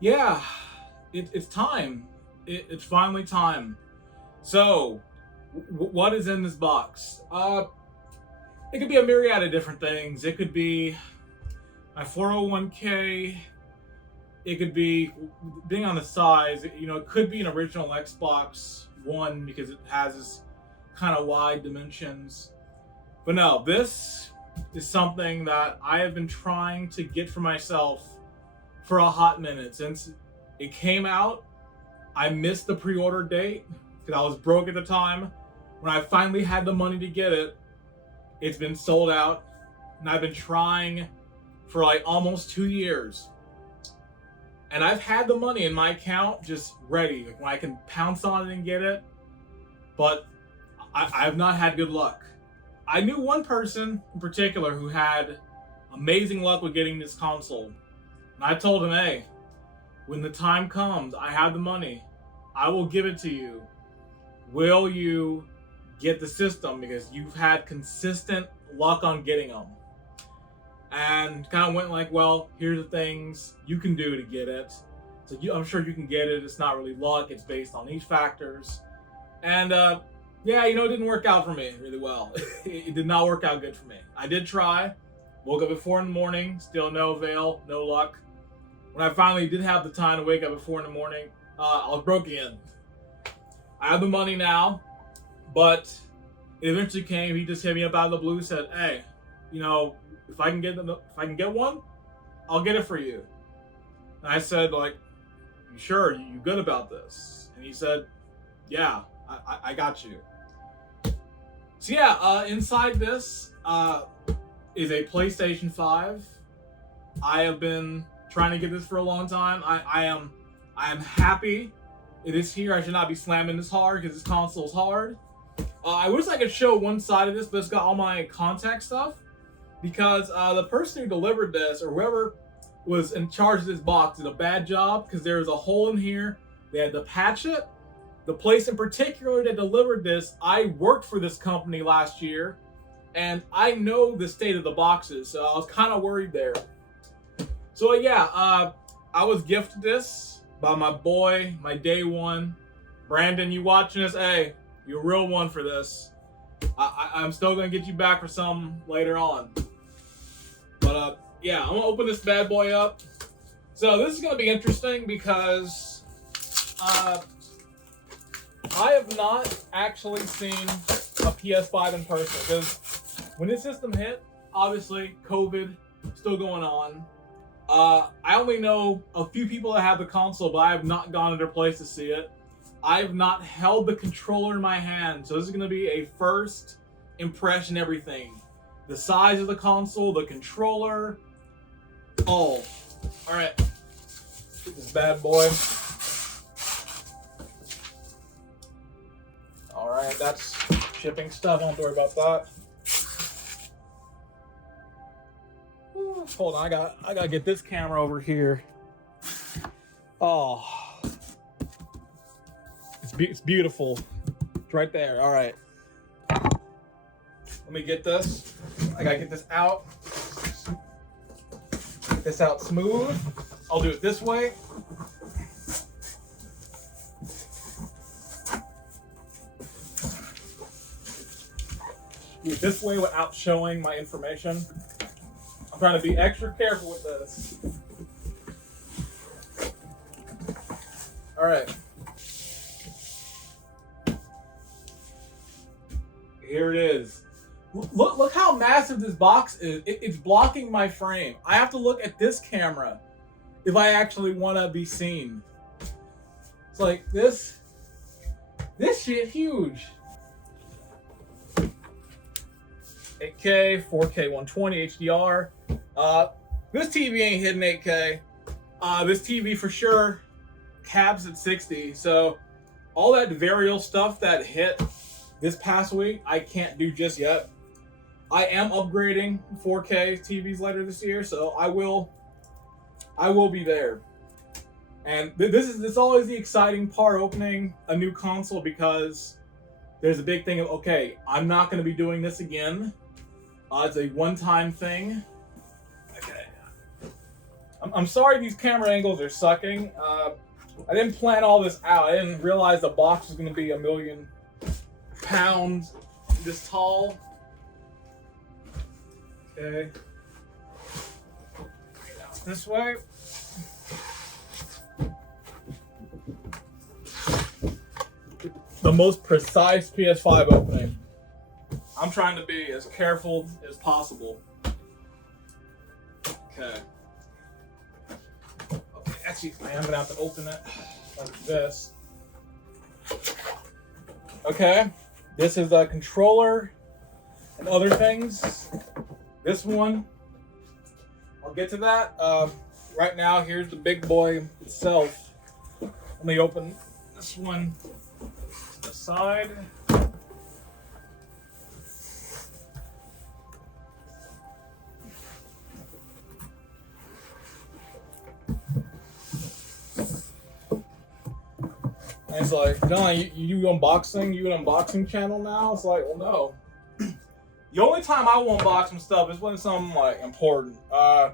Yeah, it's time. It's finally time. So, what is in this box? It could be a myriad of different things. It could be my 401k. It could be, being on the size, it could be an original Xbox One because it has this kind of wide dimensions. But no, this is something that I have been trying to get for myself for a hot minute since it came out. I missed the pre-order date because I was broke at the time. When I finally had the money to get it, it's been sold out, and I've been trying for like almost 2 years. And I've had the money in my account just ready, like when I can pounce on it and get it. But I've not had good luck. I knew one person in particular who had amazing luck with getting this console. And I told him, hey, when the time comes, I have the money. I will give it to you. Will you get the system? Because you've had consistent luck on getting them. And kind of went like, well, here's the things you can do to get it. So I'm sure you can get it. It's not really luck. It's based on these factors. And yeah, it didn't work out for me really well. It did not work out good for me. I did try. Woke up at 4 in the morning. Still no avail. No luck. When I finally did have the time to wake up at 4 in the morning, I was broke again. I have the money now, but it eventually came. He just hit me up out of the blue, said, hey, if I can get one, I'll get it for you. And I said, like, you sure? You good about this? And he said, yeah, I got you. So yeah, inside this is a PlayStation 5. I have been trying to get this for a long time. I am happy it is here. I should not be slamming this hard because this console is hard. I wish I could show one side of this, but it's got all my contact stuff. Because the person who delivered this, or whoever was in charge of this box, did a bad job because there was a hole in here. They had to patch it. The place in particular that delivered this, I worked for this company last year, and I know the state of the boxes, so I was kind of worried there. So yeah, I was gifted this by my boy, my day one. Brandon, you watching this? Hey, you're a real one for this. I'm still going to get you back for some later on. But yeah, I'm going to open this bad boy up. So this is going to be interesting because I have not actually seen a PS5 in person. Because when this system hit, obviously COVID still going on. I only know a few people that have the console, but I have not gone to their place to see it. I've not held the controller in my hand, so this is going to be a first impression everything. The size of the console, the controller, all. Alright, get this bad boy. Alright, that's shipping stuff, don't worry about that. Hold on, I gotta get this camera over here. Oh. It's beautiful. It's right there. All right. Let me get this. I gotta get this out. Get this out smooth. I'll do it this way. Do it this way without showing my information. I'm trying to be extra careful with this. All right. Here it is. Look how massive this box is. It's blocking my frame. I have to look at this camera if I actually want to be seen. It's like this shit huge. 8K, 4K 120 HDR. This TV ain't hitting 8K. This TV for sure caps at 60. So all that varial stuff that hit this past week, I can't do just yet. I am upgrading 4K TVs later this year, so I will be there. And this is always the exciting part, opening a new console, because there's a big thing of, okay, I'm not going to be doing this again. It's a one-time thing. Okay. I'm I'm sorry these camera angles are sucking. I didn't plan all this out. I didn't realize the box was going to be 1,000,000 pounds this tall. Okay. This way. The most precise PS5 opening. I'm trying to be as careful as possible. Okay. Actually, I am gonna have to open it like this. Okay. This is a controller and other things. This one, I'll get to that. Right now, here's the big boy itself. Let me open this one to the side. And it's like, John, you unboxing? You an unboxing channel now? It's like, well, no. The only time I will unbox some stuff is when it's something like important. I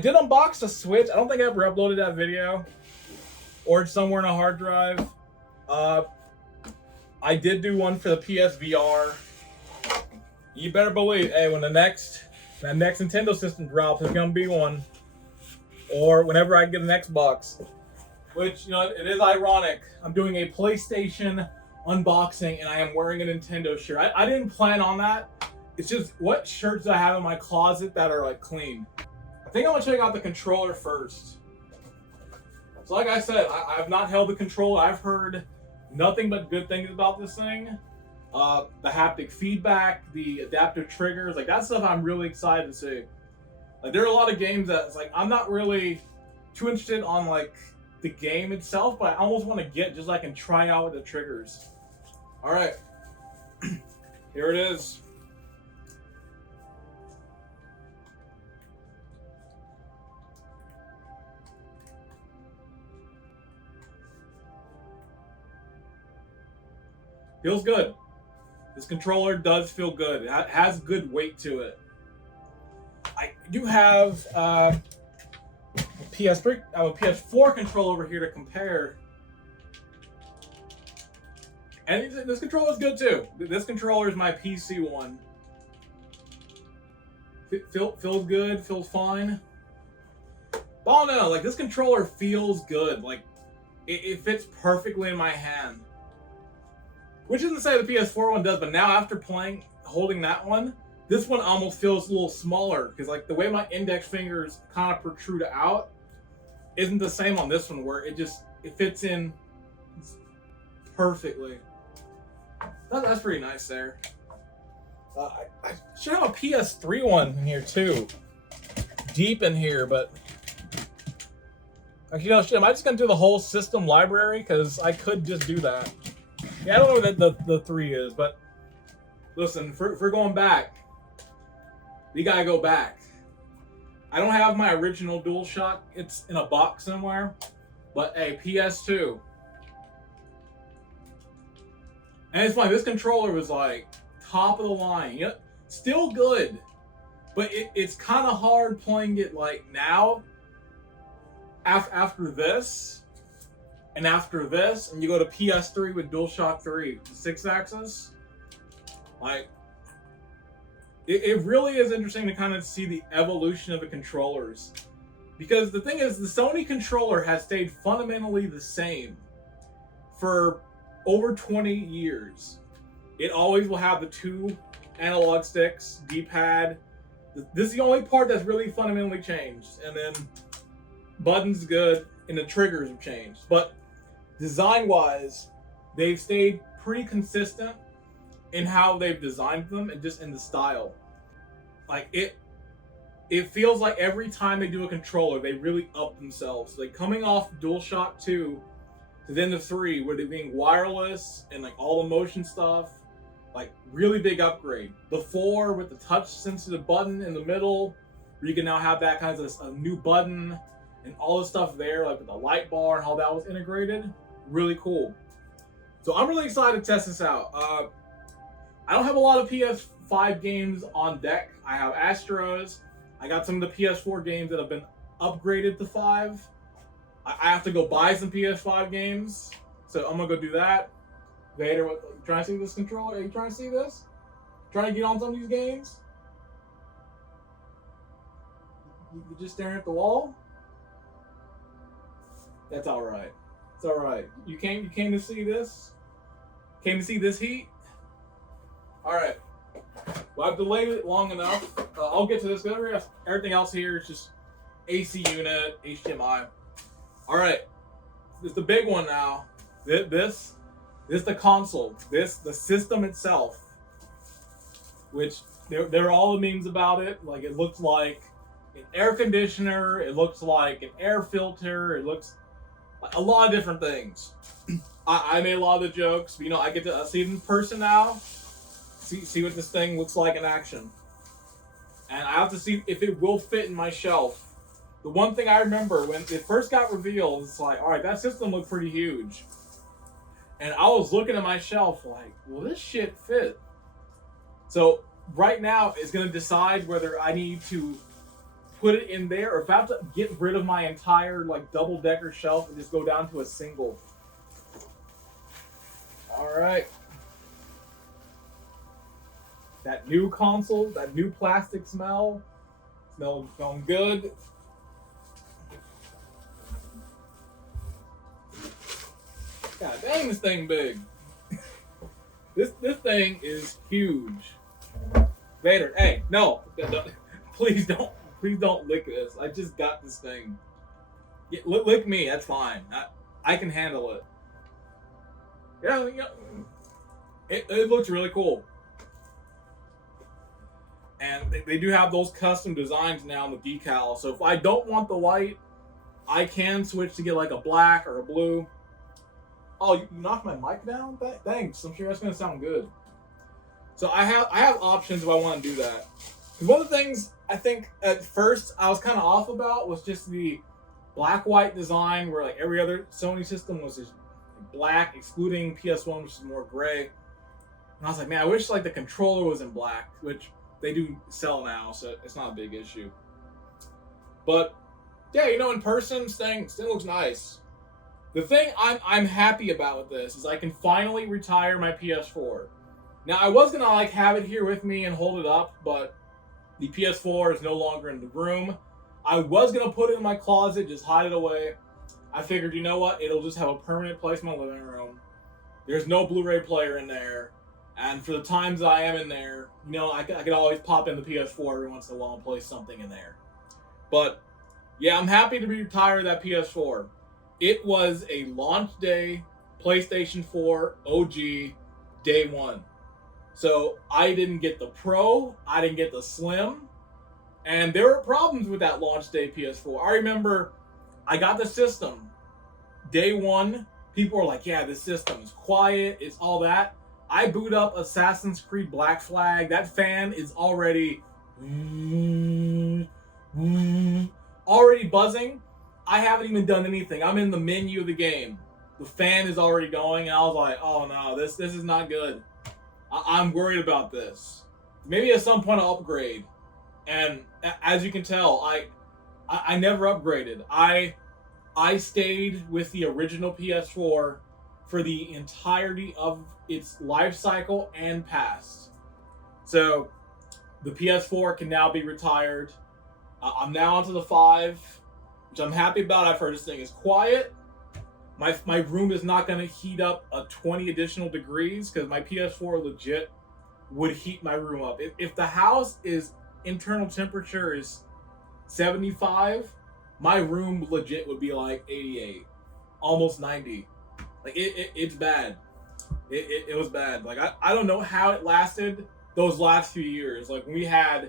did unbox the Switch. I don't think I ever uploaded that video, or it's somewhere in a hard drive. I did do one for the PSVR. You better believe, hey, when that next Nintendo system drops, there's gonna be one, or whenever I get an Xbox. Which, you know, it is ironic. I'm doing a PlayStation unboxing and I am wearing a Nintendo shirt. I didn't plan on that. It's just what shirts I have in my closet that are like clean. I think I'm gonna check out the controller first. So like I said, I've not held the controller. I've heard nothing but good things about this thing. The haptic feedback, the adaptive triggers, like that stuff I'm really excited to see. Like there are a lot of games that it's like I'm not really too interested on like the game itself, but I almost want to get just so I can try out the triggers. All right, here it is. Feels good. This controller does feel good. It has good weight to it. I do have PS3, I have a PS4 controller over here to compare. And this controller is good too. This controller is my PC one. Feels good, feels fine. But I don't know, like this controller feels good. Like it fits perfectly in my hand. Which isn't to say the PS4 one does, but now after holding that one, this one almost feels a little smaller because like the way my index fingers kind of protrude out isn't the same on this one where it fits in perfectly. That's pretty nice there. I should have a PS3 one in here too, deep in here, but like, you know, shit, am I just gonna do the whole system library? Because I could just do that. Yeah, I don't know what the 3 is, but listen, for going back, we gotta go back. I don't have my original DualShock. It's in a box somewhere. But hey, PS2. And it's funny, this controller was like top of the line. You know, still good. But it's kind of hard playing it like now. After this. And after this, and you go to PS3 with DualShock 3, 6-axis, like, it really is interesting to kind of see the evolution of the controllers. Because the thing is, the Sony controller has stayed fundamentally the same for over 20 years. It always will have the 2 analog sticks, D-pad. This is the only part that's really fundamentally changed. And then buttons good, and the triggers have changed. But design-wise, they've stayed pretty consistent in how they've designed them and just in the style. Like it feels like every time they do a controller, they really up themselves. Like coming off DualShock 2 to then the 3, where they're being wireless and like all the motion stuff, like really big upgrade. The 4 with the touch-sensitive button in the middle, where you can now have that kind of a new button and all the stuff there, like with the light bar and how that was integrated. Really cool. So I'm really excited to test this out. I don't have a lot of PS5 games on deck. I have Astros. I got some of the PS4 games that have been upgraded to 5. I have to go buy some PS5 games, so I'm gonna go do that. Vader, what, you trying to see this controller? Are you trying to see this? Trying to get on some of these games? You just staring at the wall? That's all right. It's all right. You came to see this? Came to see this heat? All right. Well, I've delayed it long enough. I'll get to this. Everything else here is just AC unit, HDMI. All right. This is the big one now. This is the console. The system itself, which there are all the memes about it. Like, it looks like an air conditioner. It looks like an air filter. It looks like a lot of different things. I made a lot of the jokes. But, I get to see it in person now. See what this thing looks like in action. And I have to see if it will fit in my shelf. The one thing I remember when it first got revealed, it's like, all right, that system looked pretty huge. And I was looking at my shelf like, will this shit fit? So right now, it's going to decide whether I need to put it in there or if I have to get rid of my entire double-decker shelf and just go down to a single. All right. That new console, that new plastic smelling good. God dang, this thing big. This thing is huge. Vader, hey, no, please don't lick this. I just got this thing. Yeah, lick me, that's fine. I can handle it. Yeah, it looks really cool. And they do have those custom designs now in the decal. So if I don't want the white, I can switch to get like a black or a blue. Oh, you knocked my mic down? Thanks. I'm sure that's going to sound good. So I have options if I want to do that. One of the things I think at first I was kind of off about was just the black-white design where like every other Sony system was just black, excluding PS1, which is more gray. And I was like, man, I wish like the controller was in black, which they do sell now, so it's not a big issue. But yeah, in person, this thing looks nice. The thing I'm happy about with this is I can finally retire my PS4. Now I was gonna have it here with me and hold it up, but the PS4 is no longer in the room. I was gonna put it in my closet, just hide it away. I figured, you know what? It'll just have a permanent place in my living room. There's no Blu-ray player in there. And for the times I am in there, I could always pop in the PS4 every once in a while and play something in there. But yeah, I'm happy to retire that PS4. It was a launch day PlayStation 4 OG day one. So I didn't get the Pro, I didn't get the Slim, and there were problems with that launch day PS4. I remember I got the system. Day one, people were like, yeah, this system is quiet, it's all that. I boot up Assassin's Creed Black Flag. That fan is already buzzing. I haven't even done anything. I'm in the menu of the game. The fan is already going, and I was like, oh no, this is not good. I'm worried about this. Maybe at some point I'll upgrade. And as you can tell, I never upgraded. I stayed with the original PS4 for the entirety of its life cycle and past. So the PS4 can now be retired. I'm now onto the 5, which I'm happy about. I've heard this thing is quiet. My room is not going to heat up 20 additional degrees because my PS4 legit would heat my room up. If the house is internal temperature is 75, my room legit would be like 88, almost 90. Like it's bad. It was bad. Like I don't know how it lasted those last few years. Like when we had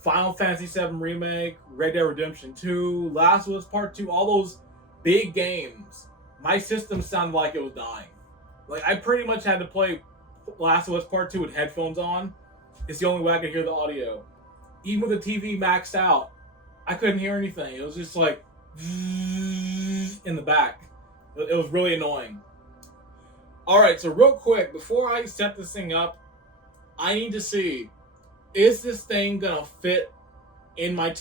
Final Fantasy VII Remake, Red Dead Redemption 2, Last of Us Part 2, all those big games, my system sounded like it was dying. Like I pretty much had to play Last of Us Part 2 with headphones on. It's the only way I could hear the audio. Even with the TV maxed out, I couldn't hear anything. It was just like in the back. It was really annoying. Alright, so real quick, before I set this thing up, I need to see, is this thing gonna fit in my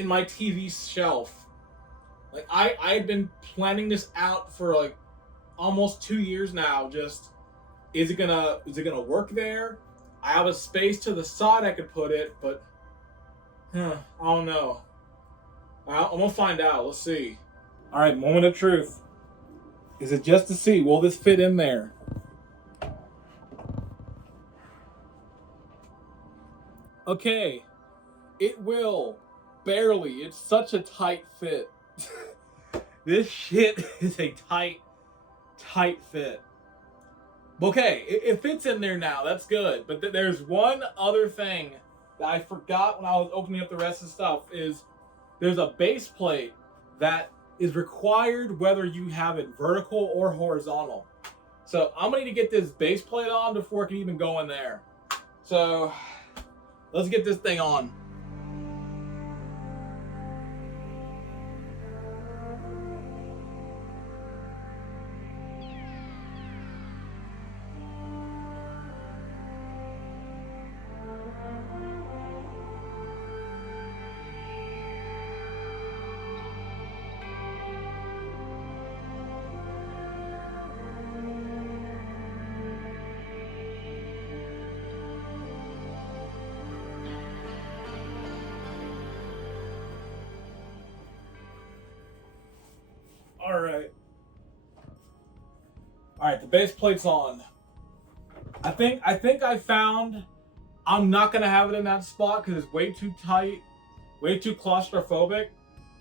in my TV shelf. Like I've been planning this out for like almost 2 years now. Just is it gonna work there? I have a space to the side I could put it, but I don't know. I'm gonna find out. Let's see. All right, moment of truth. Is it just to see? Will this fit in there? Okay, it will. Barely. It's such a tight fit. This shit is a tight fit. Okay, it fits in there now. That's good. But there's one other thing that I forgot when I was opening up the rest of the stuff is there's a base plate that is required whether you have it vertical or horizontal. So I'm gonna need to get this base plate on before I can even go in there. So let's get this thing on. All right, the base plate's on. I think I found I'm not gonna have it in that spot because it's way too tight, way too claustrophobic.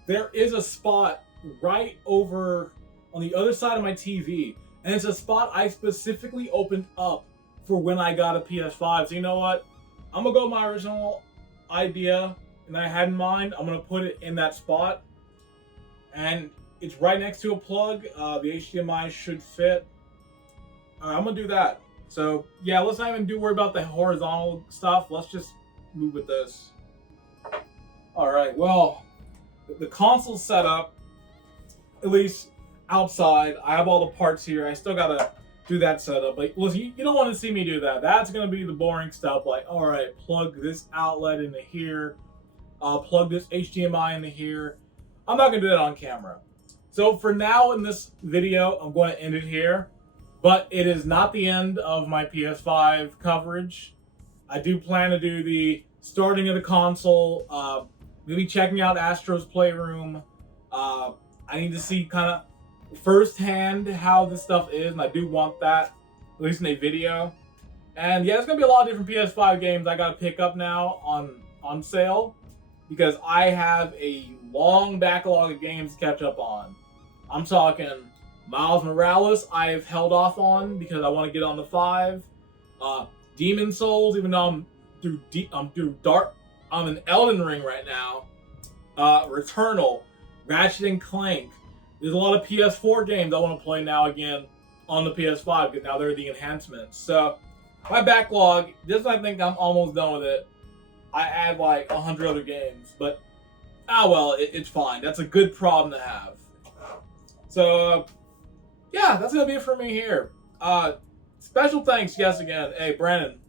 There is a spot right over on the other side of my TV, and it's a spot I specifically opened up for when I got a PS5. So you know what? I'm gonna go with my original idea and I had in mind. I'm gonna put it in that spot, and it's right next to a plug. The HDMI should fit. I'm gonna do that. So yeah, let's not even worry about the horizontal stuff. Let's just move with this. All right. Well, the console setup, at least outside, I have all the parts here. I still gotta do that setup. Like, listen, you don't want to see me do that. That's gonna be the boring stuff. Like, all right, plug this outlet into here. Plug this HDMI into here. I'm not gonna do that on camera. So for now in this video, I'm going to end it here. But it is not the end of my PS5 coverage. I do plan to do the starting of the console, maybe checking out Astro's Playroom. I need to see kind of firsthand how this stuff is, and I do want that, at least in a video. And yeah, there's going to be a lot of different PS5 games I got to pick up now on sale, because I have a long backlog of games to catch up on. I'm talking Miles Morales, I've held off on because I want to get on the 5. Demon Souls, even though I'm in Elden Ring right now. Returnal, Ratchet and Clank. There's a lot of PS4 games I want to play now again on the PS5 because now they're the enhancements. So my backlog, this I think I'm almost done with it. I add like 100 other games, but well, it's fine. That's a good problem to have. So yeah, that's gonna be it for me here. Special thanks, yes, again. Hey, Brandon.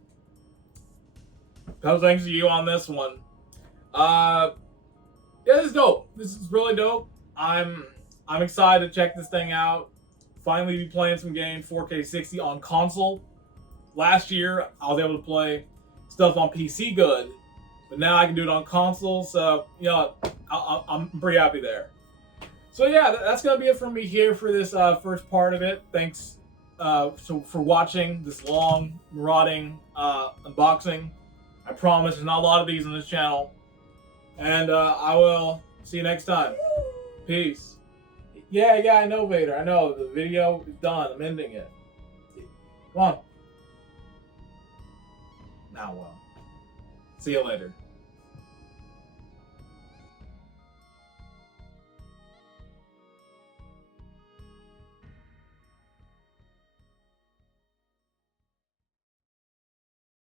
Special thanks to you on this one. Yeah, this is dope. This is really dope. I'm excited to check this thing out. Finally be playing some games 4K 60 on console. Last year, I was able to play stuff on PC good, but now I can do it on console, so, you know, I'm pretty happy there. So yeah, that's gonna be it from me here for this first part of it. Thanks for watching this long, marauding unboxing. I promise there's not a lot of these on this channel. And I will see you next time. Peace. Yeah, I know, Vader. I know. The video is done. I'm ending it. Come on. Now, well. See you later.